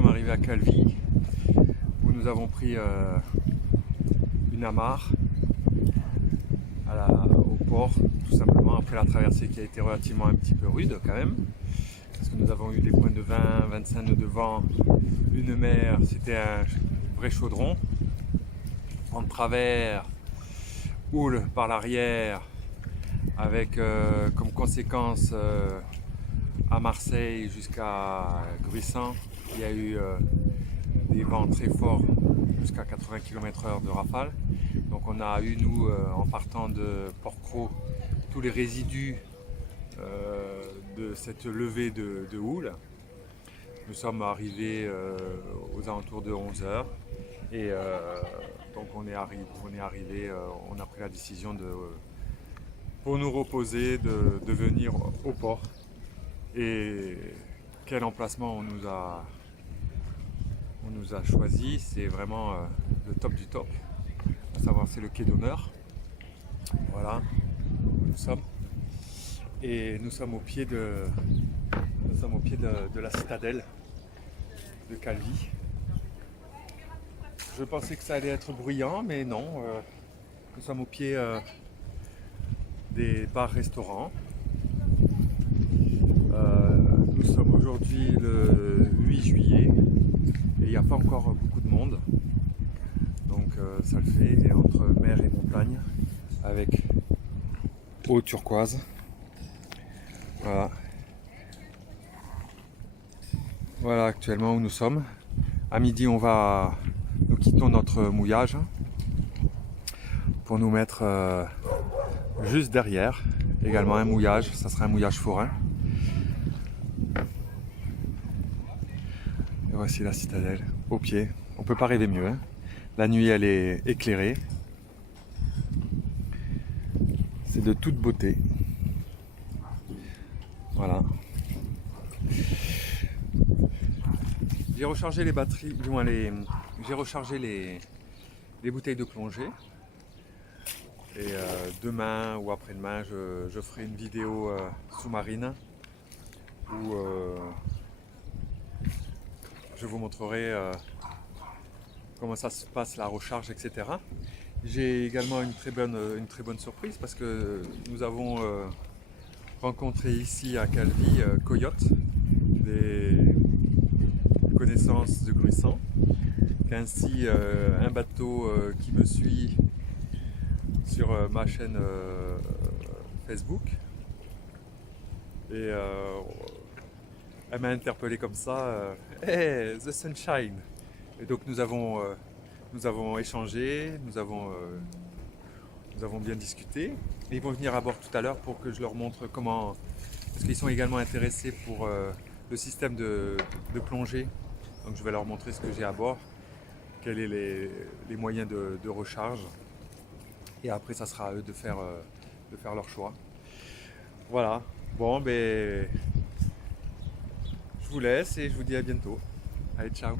sommes arrivés à Calvi où nous avons pris une amarre au port, tout simplement après la traversée qui a été relativement un petit peu rude quand même, parce que nous avons eu des points de 20-25 nœuds de vent, une mer, c'était un vrai chaudron. En travers, houle par l'arrière, avec comme conséquence à Marseille jusqu'à Gruissan, il y a eu des vents très forts jusqu'à 80 km/h de rafale. Donc on a eu, nous, en partant de Port-Cros, tous les résidus de cette levée de houle. Nous sommes arrivés aux alentours de 11 h et donc on est arrivé, on a pris la décision pour nous reposer de venir au port. Et quel emplacement on nous a choisi, c'est vraiment le top du top, à savoir c'est le quai d'honneur. Voilà où nous sommes, et nous sommes au pied de la citadelle de Calvi. Je pensais que ça allait être bruyant, mais non, nous sommes au pied des bars-restaurants. Nous sommes aujourd'hui le 8 juillet et il n'y a pas encore beaucoup de monde, donc ça le fait, et entre mer et montagne avec eau turquoise. Voilà actuellement où nous sommes. À midi nous quittons notre mouillage pour nous mettre juste derrière également un mouillage, ça sera un mouillage forain. Et voici la citadelle au pied, on peut pas rêver mieux, hein. La nuit elle est éclairée, c'est de toute beauté. Voilà. J'ai rechargé les batteries, du moins j'ai rechargé les bouteilles de plongée. Et demain ou après-demain, je ferai une vidéo sous-marine où je vous montrerai comment ça se passe, la recharge, etc. J'ai également une très bonne surprise, parce que nous avons rencontré ici à Calvi Coyote, des connaissances de Gruissan, ainsi un bateau qui me suit sur ma chaîne Facebook, et elle m'a interpellé comme ça, hey, the sunshine. Et donc nous avons échangé, nous avons bien discuté, et ils vont venir à bord tout à l'heure pour que je leur montre comment, parce qu'ils sont également intéressés pour le système de plongée. Donc je vais leur montrer ce que j'ai à bord, quels sont les moyens de recharge, et après ça sera à eux de faire leur choix. Voilà, bon ben je vous laisse et je vous dis à bientôt. Allez, ciao.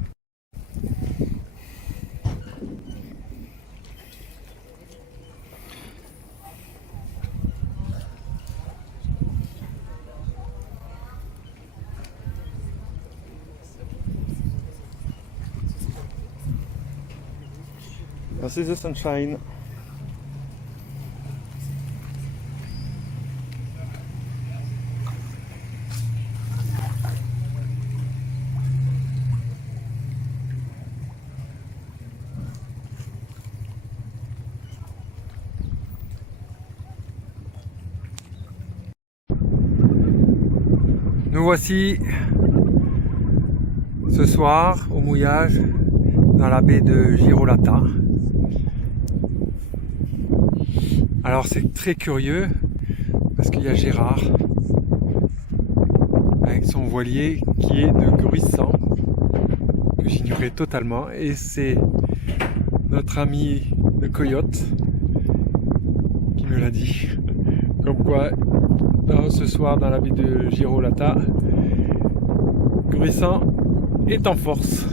This is the sunshine. Nous voici ce soir au mouillage dans la baie de Girolata. Alors c'est très curieux parce qu'il y a Gérard avec son voilier qui est de Gruissan, que j'ignorais totalement, et c'est notre ami le Coyote qui me l'a dit, comme quoi ce soir dans la baie de Girolata, Gruissan est en force.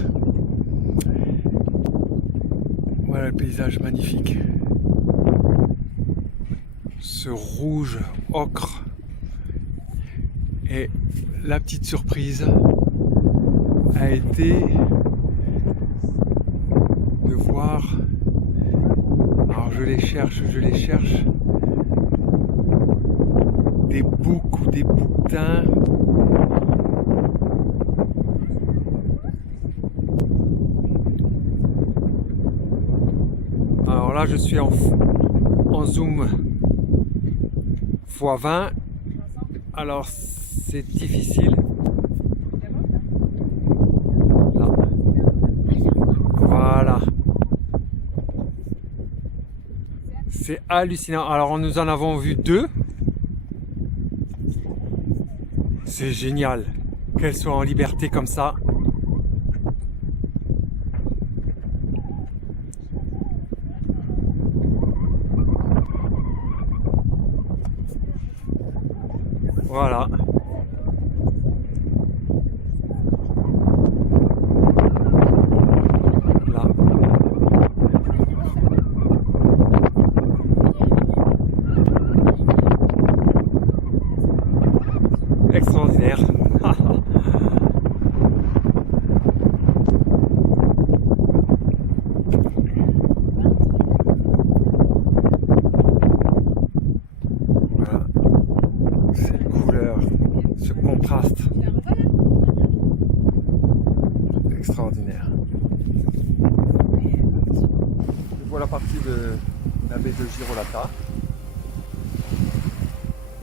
Voilà le paysage magnifique, ce rouge ocre, et la petite surprise, a été de voir, alors je les cherche, des boucs ou des bouquetins. Alors là je suis en zoom x20, alors c'est difficile. Là. Voilà. C'est hallucinant. Alors nous en avons vu 2. C'est génial qu'elles soient en liberté comme ça. Voilà. Là. Extraordinaire. Voilà. Cette couleur, ce contraste. Extraordinaire. Je vois la partie de la baie de Girolata.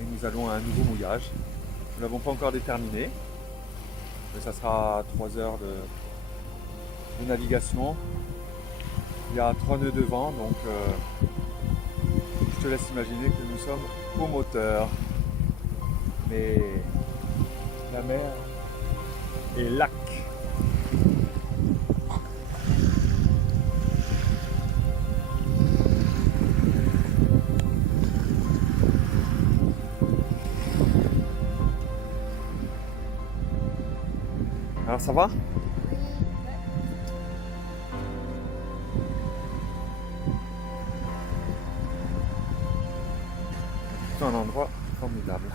Et nous allons à un nouveau mouillage. Nous ne l'avons pas encore déterminé. Mais ça sera 3 heures de navigation. Il y a 3 nœuds de vent, donc je te laisse imaginer que nous sommes au moteur. Mais la mer est lac. Alors ça va? C'est un endroit formidable.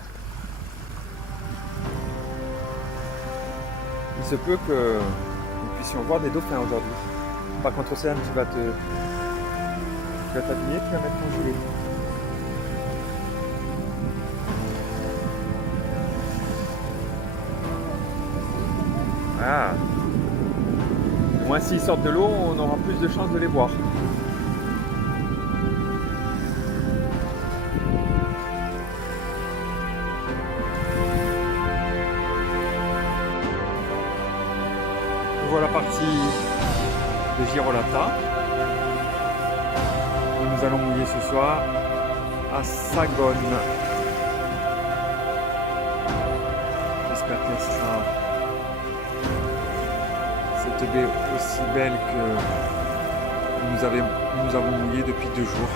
Il se peut que nous puissions voir des dauphins aujourd'hui. Par contre, Océane, tu vas t'habiller, tu vas mettre ton gilet. Ah. Au moins s'ils sortent de l'eau, on aura plus de chances de les voir. On voit la partie de Girolata. Nous allons mouiller ce soir à Sagone. J'espère qu'elle sera cette baie aussi belle que nous avons mouillé depuis 2 jours.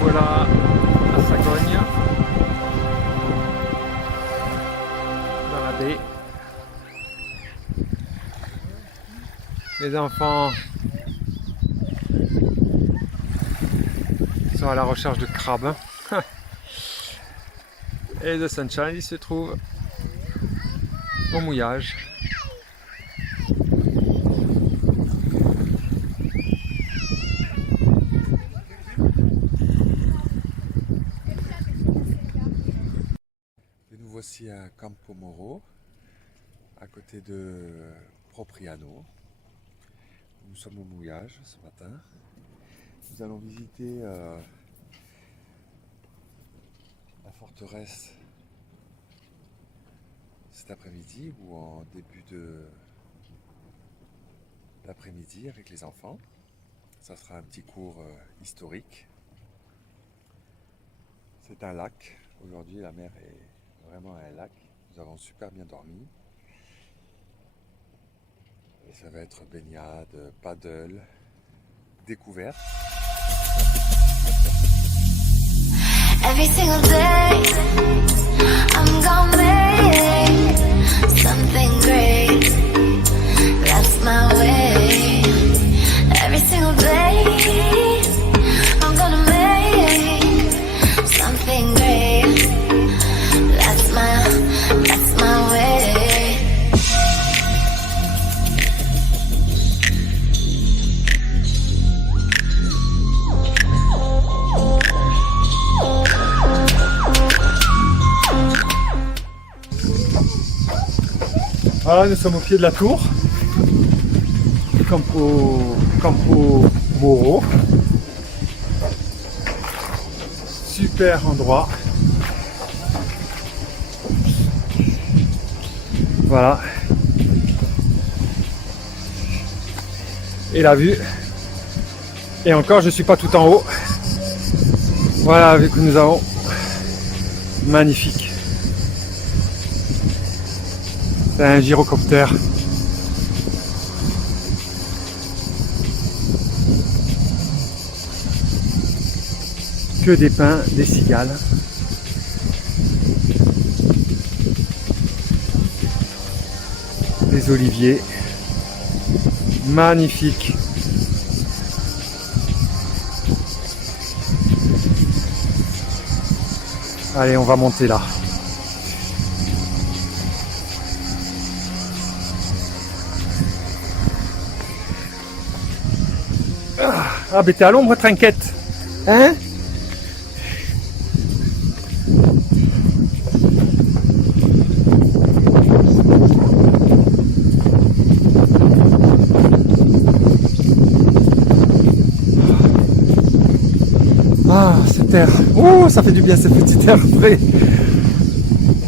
Voilà à Sagogne, dans la baie. Les enfants sont à la recherche de crabes. Et The Sunshine, il se trouve au mouillage. Et nous voici à Campo Moro, à côté de Propriano. Nous sommes au mouillage ce matin. Nous allons visiter la forteresse cet après-midi ou en début d'après-midi avec les enfants. Ça sera un petit cours historique. C'est un lac. Aujourd'hui, la mer est vraiment un lac. Nous avons super bien dormi. Et ça va être baignade, paddle, découverte. Every single day, I'm gonna make something great. That's my way. Voilà, nous sommes au pied de la tour. Campo Moro. Super endroit. Voilà. Et la vue. Et encore, je suis pas tout en haut. Voilà la vue que nous avons. Magnifique. C'est un gyrocoptère. Que des pins, des cigales. Des oliviers. Magnifique. Allez, on va monter là. Ah, ben t'es à l'ombre, trinquette. Hein? Ah, cet air. Oh, ça fait du bien, ce petit air frais.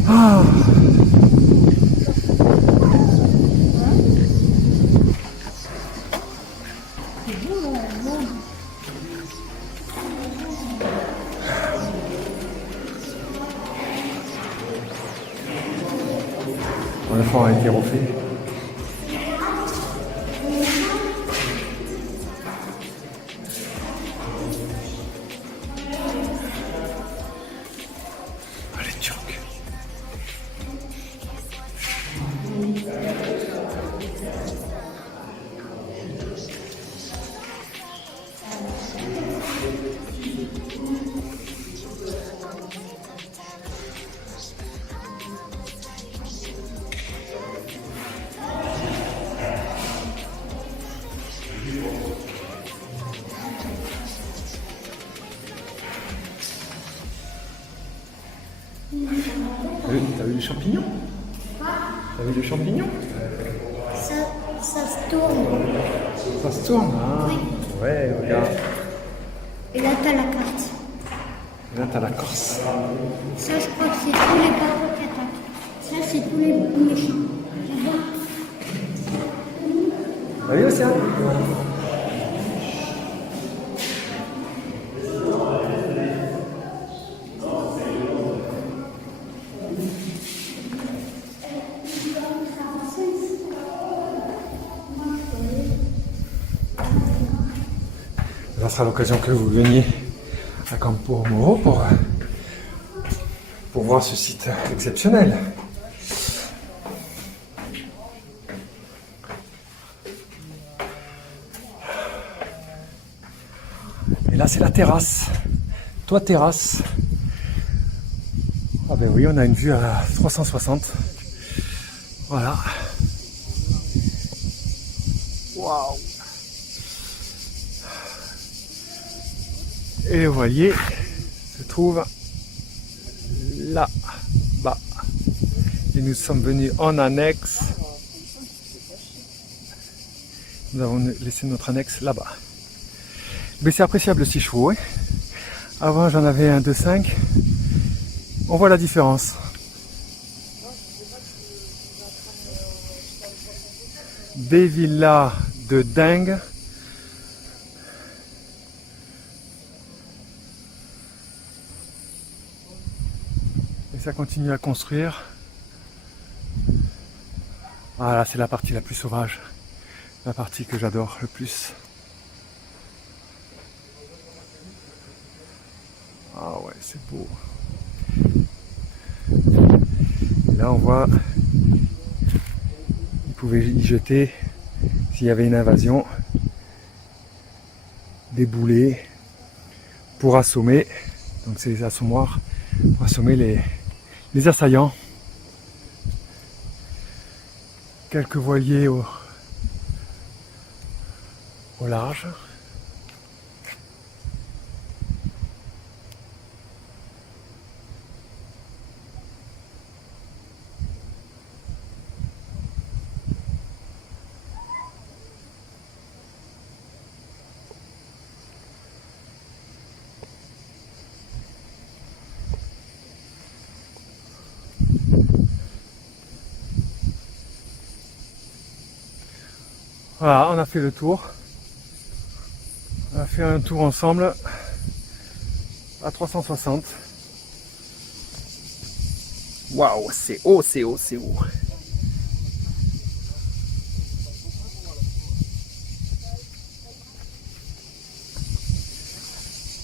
Ah. Le fond a été refait. Allez, Turc. T'as vu les champignons? T'as vu les champignons? Ça se tourne. Ça se tourne, hein? Oui. Ouais, regarde. Et là, t'as la carte. Là, t'as la Corse. Ça, je crois que c'est tous les bateaux qui attaquent. Ça, c'est tous les méchants. T'as vu, Océane? Ça sera l'occasion que vous veniez à Campo Moro pour voir ce site exceptionnel. Et là, c'est la terrasse. Toit terrasse. Ah ben oui, on a une vue à 360. Voilà. Waouh! Et le voilier se trouve là-bas. Et nous sommes venus en annexe. Nous avons laissé notre annexe là-bas. Mais c'est appréciable 6 chevaux. Hein. Avant j'en avais un 2.5. On voit la différence. Des villas de dingue. Et ça continue à construire. Voilà, c'est la partie la plus sauvage. La partie que j'adore le plus. Ah ouais, c'est beau. Et là, on voit, ils pouvaient y jeter, s'il y avait une invasion, des boulets pour assommer, donc c'est les assommoirs, pour assommer les assaillants. Quelques voiliers au large. Voilà, on a fait le tour. On a fait un tour ensemble à 360. Waouh, c'est haut, c'est haut, c'est haut.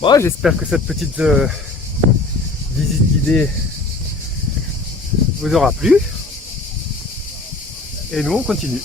Bon, j'espère que cette petite visite guidée vous aura plu. Et nous, on continue.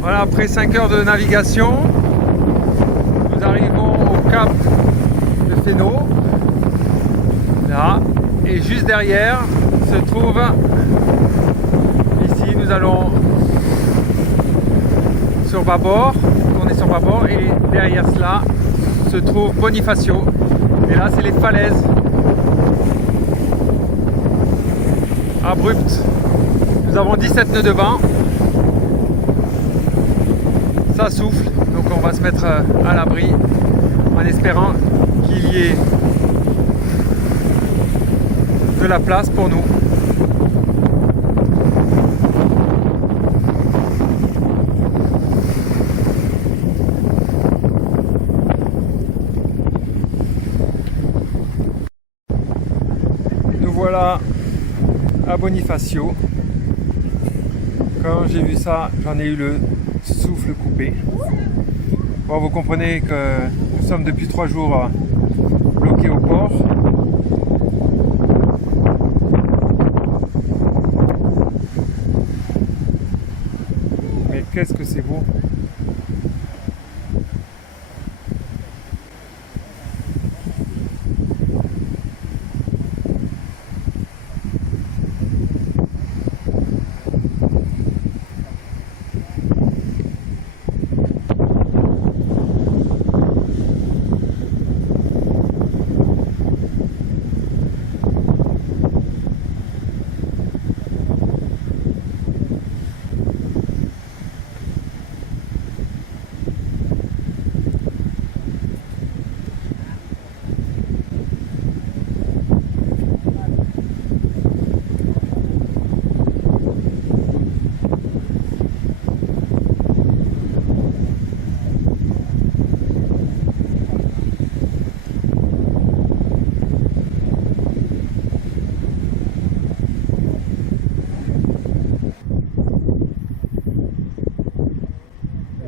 Voilà, après 5 heures de navigation, nous arrivons au cap de Fénaux. Là, et juste derrière se trouve, ici nous allons sur bâbord, tourner sur bâbord, et derrière cela se trouve Bonifacio. Et là c'est les falaises abruptes. Nous avons 17 nœuds de vent. Ça souffle, donc on va se mettre à l'abri en espérant qu'il y ait de la place pour nous. voilà à Bonifacio. Quand j'ai vu ça, j'en ai eu le souffle coupé. Bon, vous comprenez que nous sommes depuis 3 jours bloqués au port. Mais qu'est-ce que c'est beau!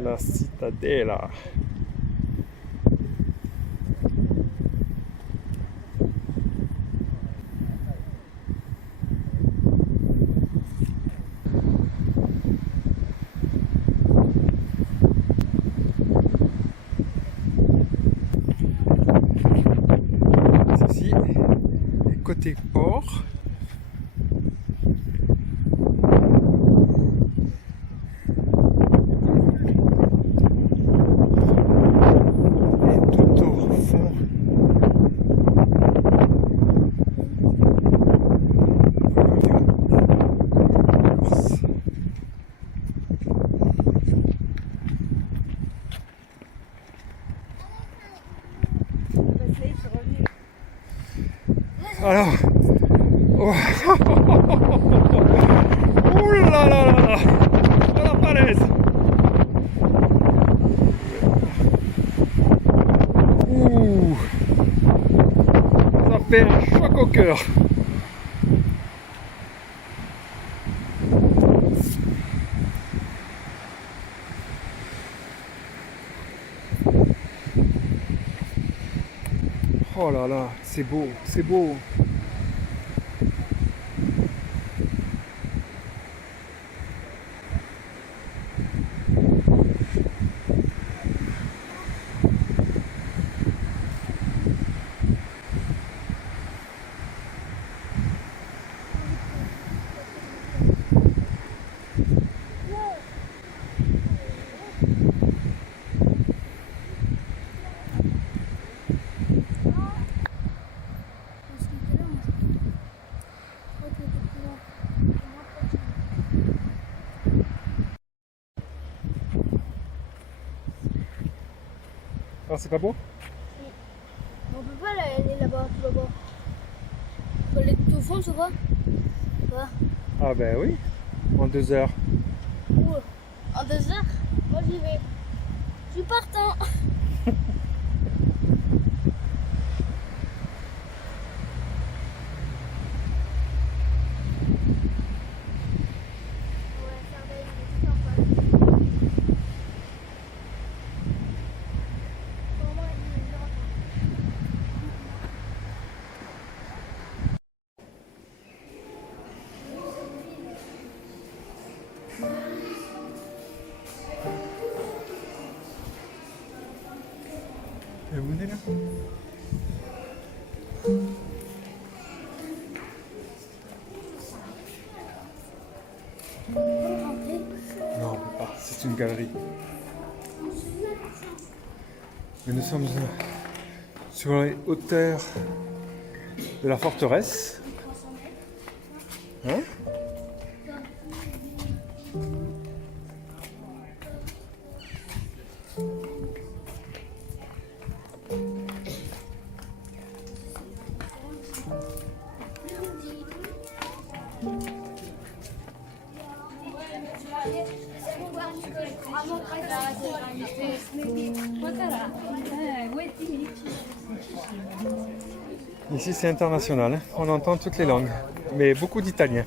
La Cittadella. Ceci est côté port. Alors, oh, ouh là là là là, à la falaise. Ouh, ça fait un choc au cœur. Oh là là, c'est beau, c'est beau. Ah, c'est pas beau? On peut pas aller là-bas, tout là-bas. On peut aller tout au fond, ça va? Ouais. Ah ben oui, en 2 heures. Où? En 2 heures? Moi j'y vais. Je suis partant. Et vous venez là? Non, on peut pas, c'est une galerie. Mais nous sommes sur les hauteurs de la forteresse. Hein? Ici c'est international, hein. On entend toutes les langues, mais beaucoup d'italien.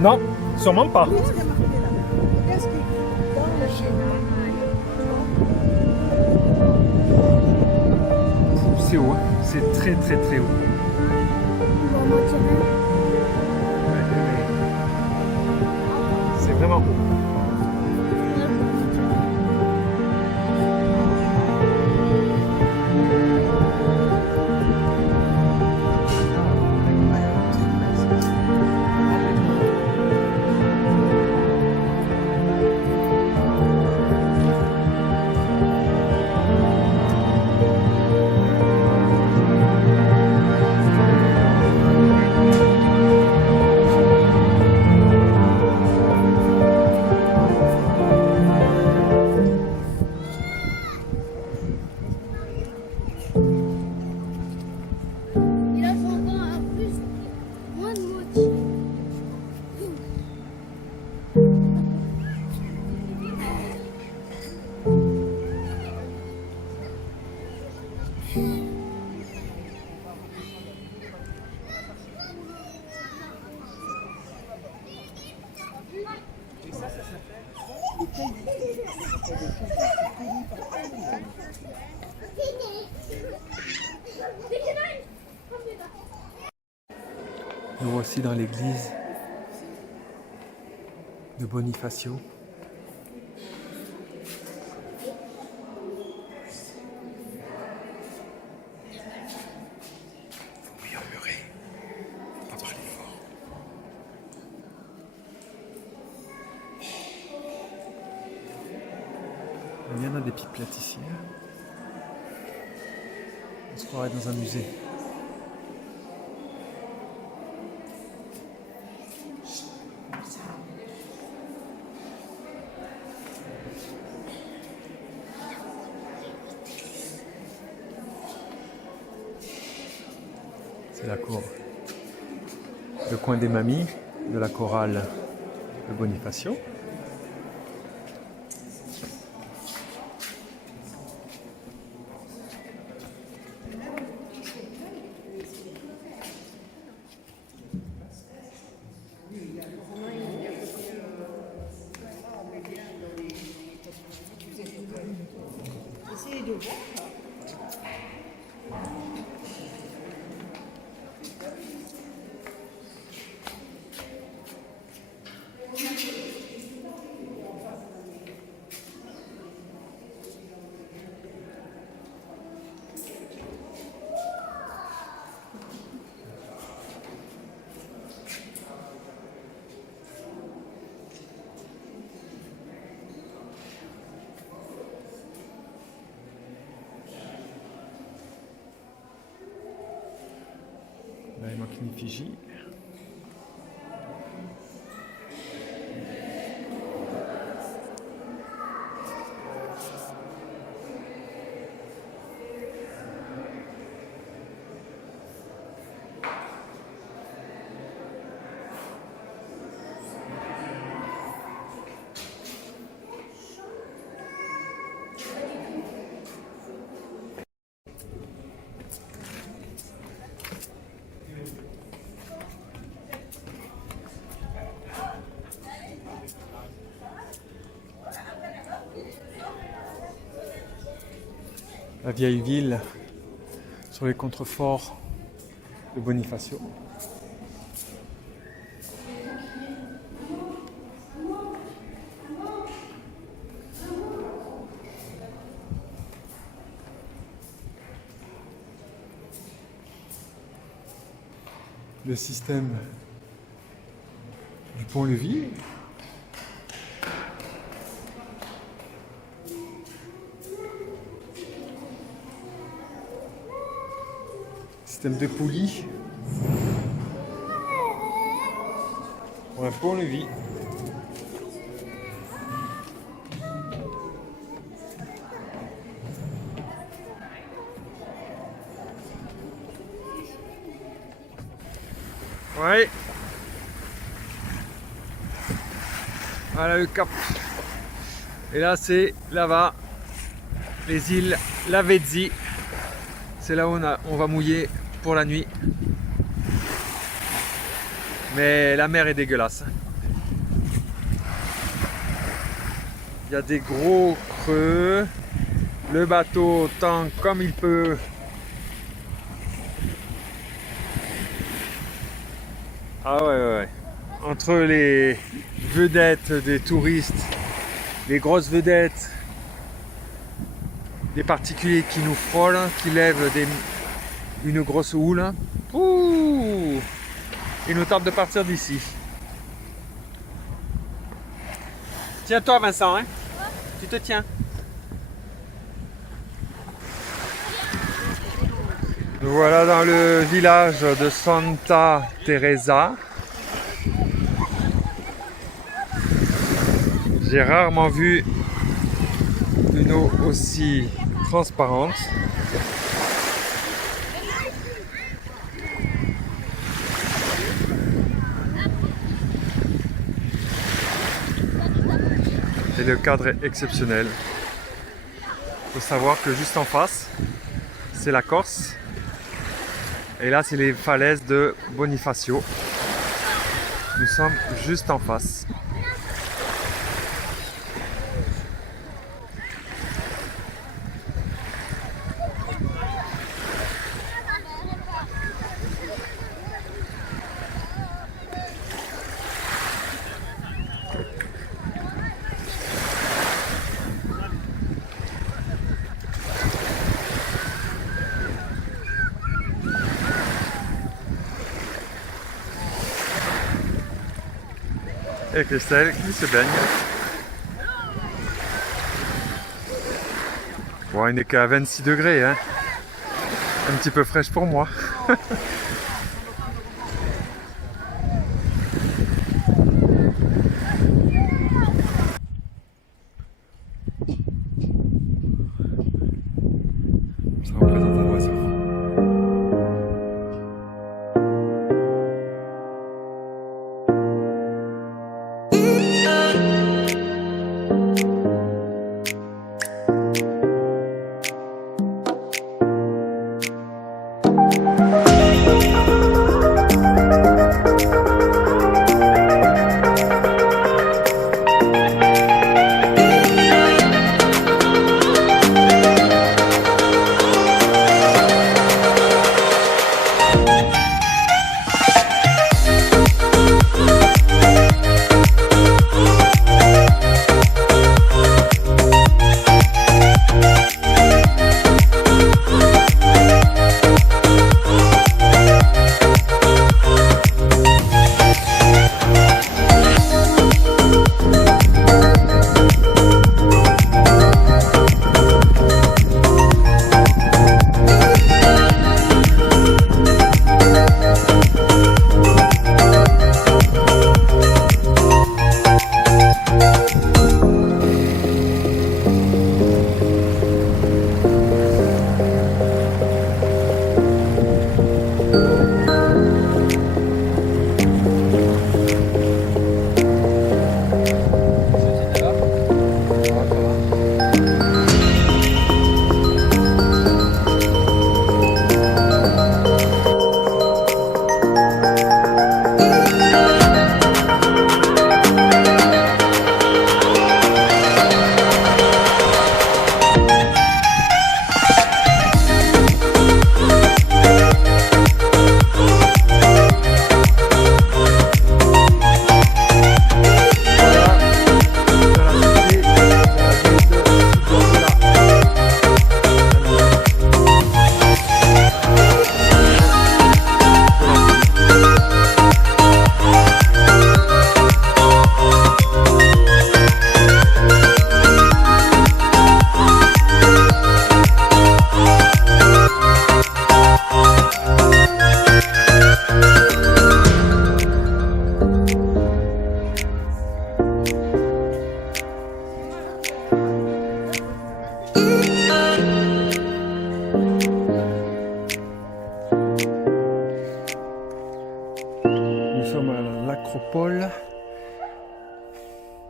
Non, sûrement pas. C'est haut, hein. C'est très très très haut. C'est vraiment haut. Et là, j'entends un plus, moins de moitié. Nous voici dans l'église de Bonifacio. Faut murmurer, faut pas parler fort. Il y en a des pipettes ici. On se croirait dans un musée. C'est la cour. Le coin des mamies de la chorale de Bonifacio. Essayez de voir. Là, il manque une effigie. La vieille ville sur les contreforts de Bonifacio. Le système du pont-levis. Système de poulies pour un pont-levis. Ouais. Voilà le cap. Et là c'est là-bas, les îles Lavezzi. C'est là où on va mouiller pour la nuit. Mais la mer est dégueulasse. Il y a des gros creux. Le bateau tangue comme il peut. Ah ouais. Entre les vedettes des touristes, les grosses vedettes, des particuliers qui nous frôlent, qui lèvent une grosse houle. Ouh, il nous tente de partir d'ici. Tiens-toi Vincent, hein? Tu te tiens. Nous voilà dans le village de Santa Teresa. J'ai rarement vu une eau aussi transparente. Et le cadre est exceptionnel. Il faut savoir que juste en face, c'est la Corse. Et là, c'est les falaises de Bonifacio. Nous sommes juste en face. Et Christelle qui se baigne. Bon, il n'est qu'à 26 degrés, hein. Un petit peu fraîche pour moi. Ça représente un oiseau.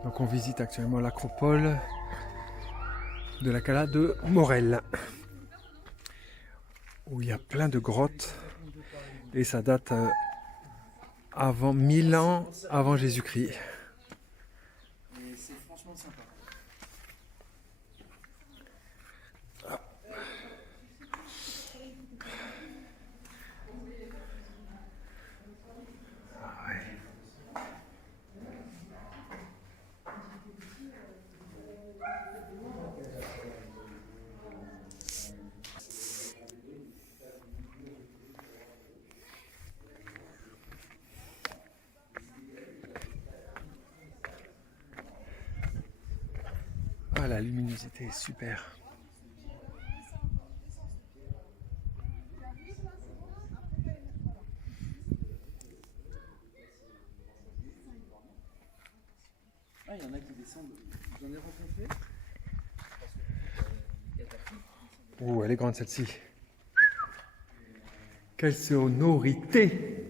Donc on visite actuellement l'acropole de la Cala de Morel, où il y a plein de grottes et ça date avant 1000 ans avant Jésus-Christ. Et c'est franchement sympa. Ah, la luminosité est super. Ah, il y en a qui descendent. J'en ai rencontré. Oh, elle est grande celle-ci. Quelle sonorité!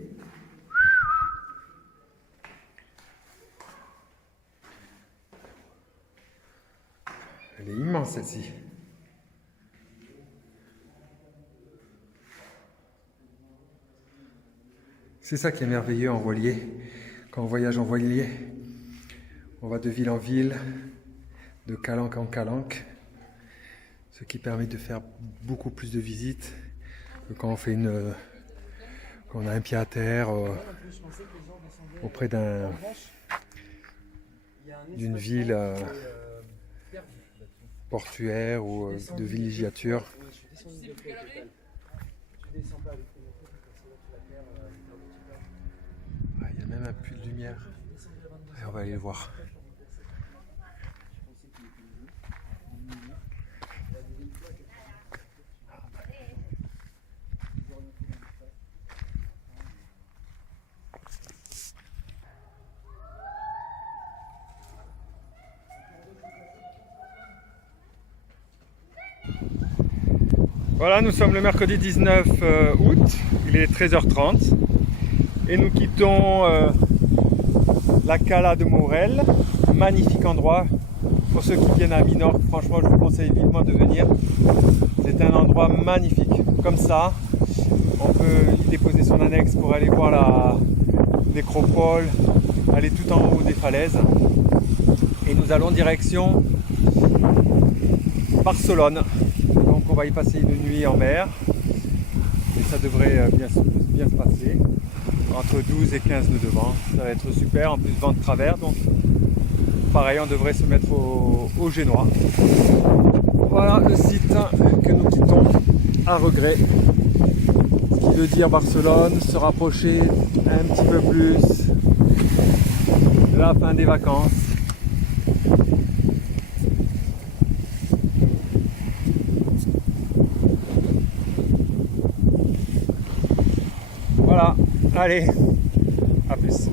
Elle est immense celle-ci. C'est ça qui est merveilleux en voilier. Quand on voyage en voilier, on va de ville en ville, de calanque en calanque, ce qui permet de faire beaucoup plus de visites que quand on fait quand on a un pied à terre auprès d'une ville portuaire ou de villégiature. Ah, il y a même un puits de lumière. Allez, on va aller le voir. Voilà, nous sommes le mercredi 19 août, il est 13h30 et nous quittons la Cala de Morel, magnifique endroit. Pour ceux qui viennent à Minorque, franchement je vous conseille vivement de venir. C'est un endroit magnifique, comme ça, on peut y déposer son annexe pour aller voir la nécropole, aller tout en haut des falaises. Et nous allons direction Barcelone. Donc on va y passer une nuit en mer et ça devrait bien se passer. Entre 12 et 15 nœuds de vent, ça va être super, en plus vent de travers, donc pareil on devrait se mettre au génois. Voilà le site que nous quittons à regret. Ce qui veut dire Barcelone, se rapprocher un petit peu plus de la fin des vacances. Voilà, allez, à plus.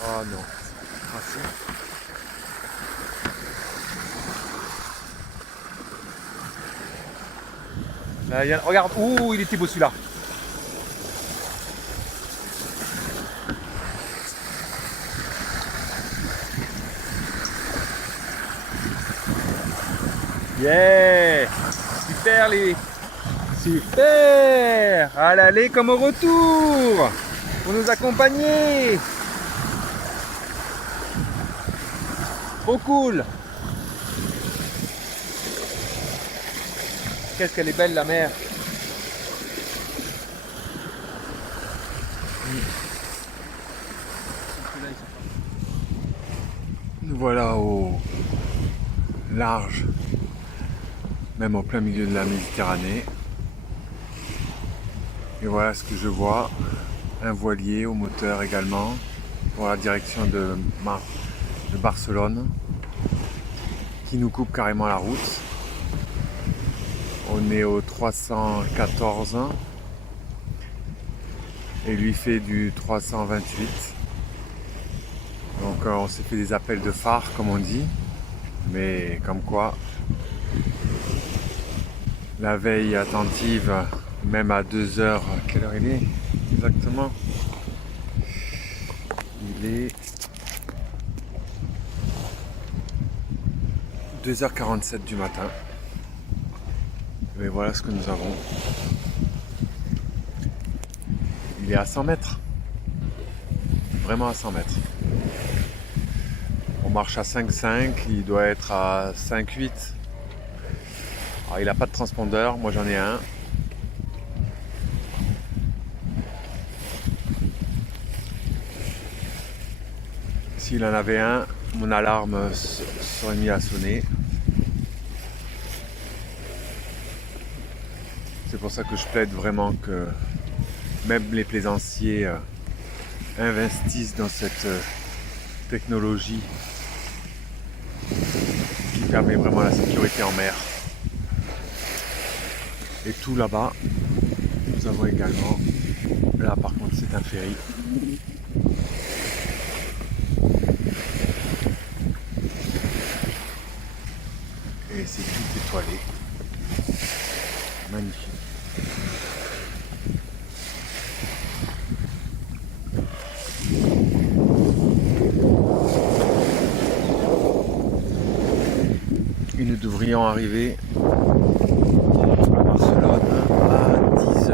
Oh non, merci. Là, regarde, ouh, il était beau celui-là. Yeah! Super les... Super! À l'aller comme au retour! Pour nous accompagner! Trop cool! Qu'est-ce qu'elle est belle la mer! Nous voilà au large, même au plein milieu de la Méditerranée. Et voilà ce que je vois, un voilier au moteur également, pour la direction de Barcelone, qui nous coupe carrément la route. On est au 314 et lui fait du 328. Donc on s'est fait des appels de phare comme on dit, mais comme quoi la veille attentive Même à 2 heures, quelle heure il est exactement? Il est 2h47 du matin. Et voilà ce que nous avons. Il est à 100 mètres. Vraiment à 100 mètres. On marche à 5,5, il doit être à 5,8. Alors il n'a pas de transpondeur, moi j'en ai un. S'il en avait un, mon alarme serait mise à sonner. C'est pour ça que je plaide vraiment que même les plaisanciers investissent dans cette technologie qui permet vraiment la sécurité en mer. Et tout là-bas, nous avons également, là par contre c'est un ferry. Et c'est tout étoilé. Magnifique. Et nous devrions arriver à Barcelone à 10h.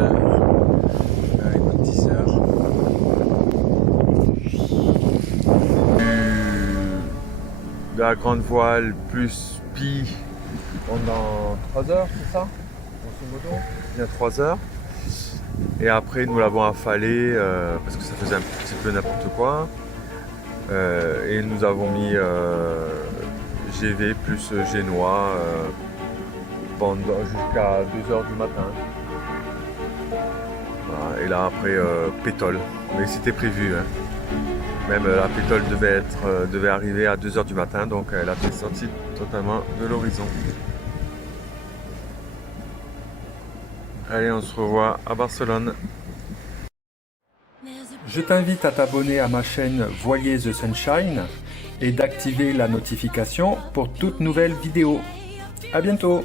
10h. De la grande voile plus Pi pendant 3 heures, c'est ça? Grosso modo, bien 3 heures. Et après nous l'avons affalé parce que ça faisait un petit peu n'importe quoi. Et nous avons mis GV plus génois jusqu'à 2h du matin. Voilà. Et là après pétole, mais c'était prévu. Hein. Même la pétole devait arriver à 2h du matin, donc elle a été sortie totalement de l'horizon. Allez, on se revoit à Barcelone. Je t'invite à t'abonner à ma chaîne Voilier The Sunshine et d'activer la notification pour toute nouvelle vidéo. À bientôt!